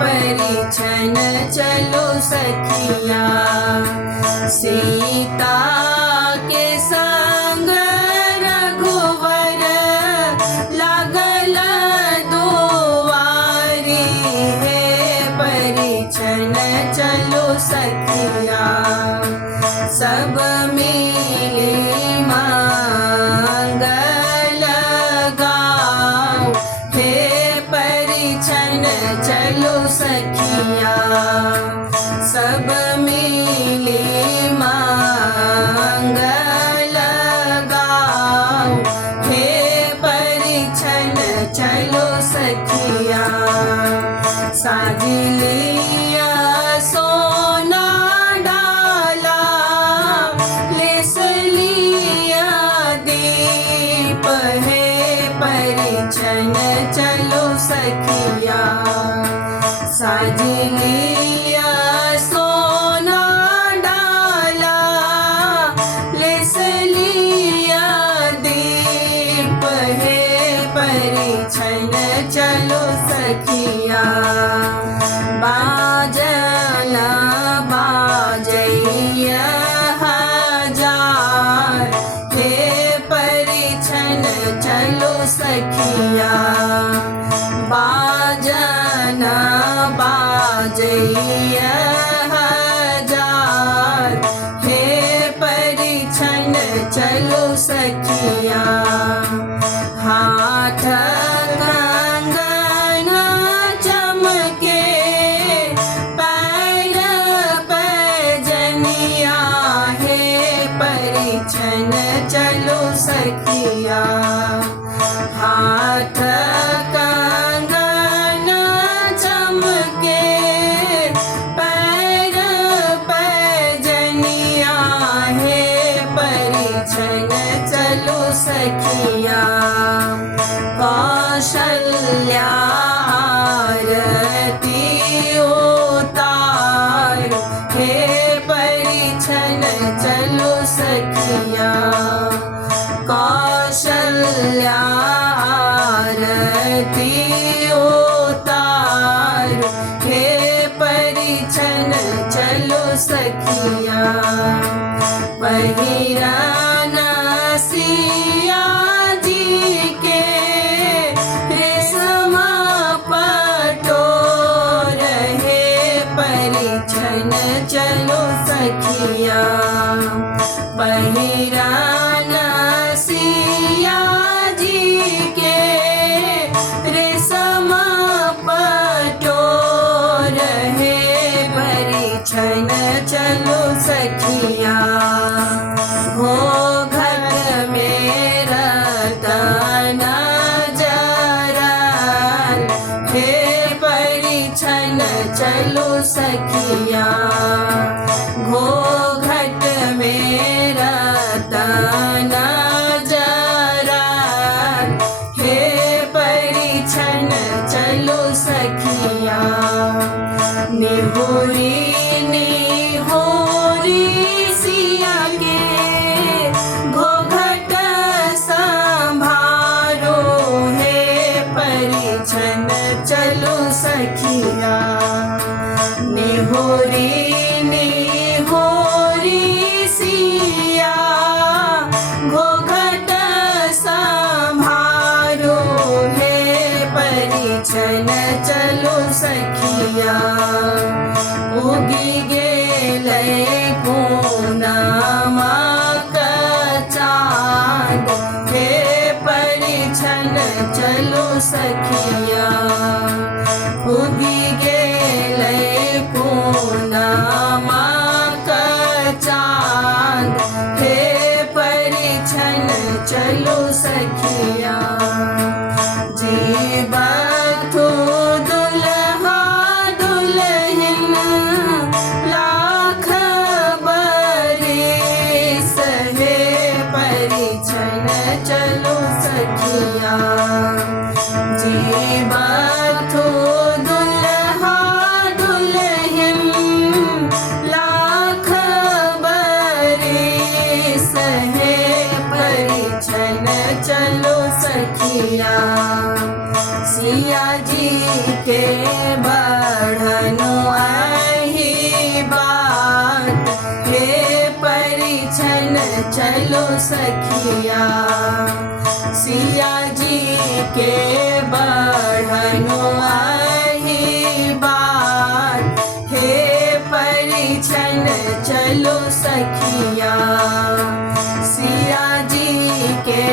परिछन चलो सखिया। सीता के संग रघुवर लागल दुआरी है, परिछन चलो सखिया। सब मिली मंगल गाओ, हे परिछन चलो सखिया। सब मिली मंगल गाओ, हे परिछन चलो सखिया। साज लिया सोना डाला, लेस लिया दीप है, परिछन चलो सखिया। साज लिया सोना डाला, लेस लिया दीप है, परिछन चलो सखिया। बाजन बाजैया हजार, हे परिछन चलो सखिया। बाजन बाजैया हजार, हे परिछन चलो सखिया। हाथ कंगन चमके, पैर पैजनिया, हे परिछन चलो सखिया। हाथ कंगन चमके, पैर पैजनिया, हे परिछन चलो सखिया। कौशल्या आरती उतारो, हे परिछन चलो सखिया। कौशल्या आरती उतारो, हे परिछन चलो सखिया। पहिरान सिया जी के, रेशम पटोर, हे परिछन चलो सखिया। पहिरान सिया जी के, रेशम पटोर, हे परिछन चलो सखिया। घोघट में रतन जरल, हे परिछन चलो सखिया। घोघट में रतन जरल, हे परिछन चलो सखिया। निहुरी निहुरी सिया के, घोघट संभारो, हे परिछन चलो सखिया। निहुरी निहुरी सिया, घोघट संभारो, हे परिछन चलो सखिया। उगी गेलै पूनमा का चाँद, हे परिछन चलो सखिया। उगी गेलै पूनमा का चाँद, हे परिछन चलो सखिया। जीवथु दुल्हा दुल्हन, लाख बरिस, हे परिछन चलो सखिया। जीवथु दुल्हा दुल्हन, लाख बरिस, हे परिछन चलो सखिया। सिया जी के बड़ सखिया सिया जी के बढ़नो आही बार हे परिछन चलो सखिया सिया जी के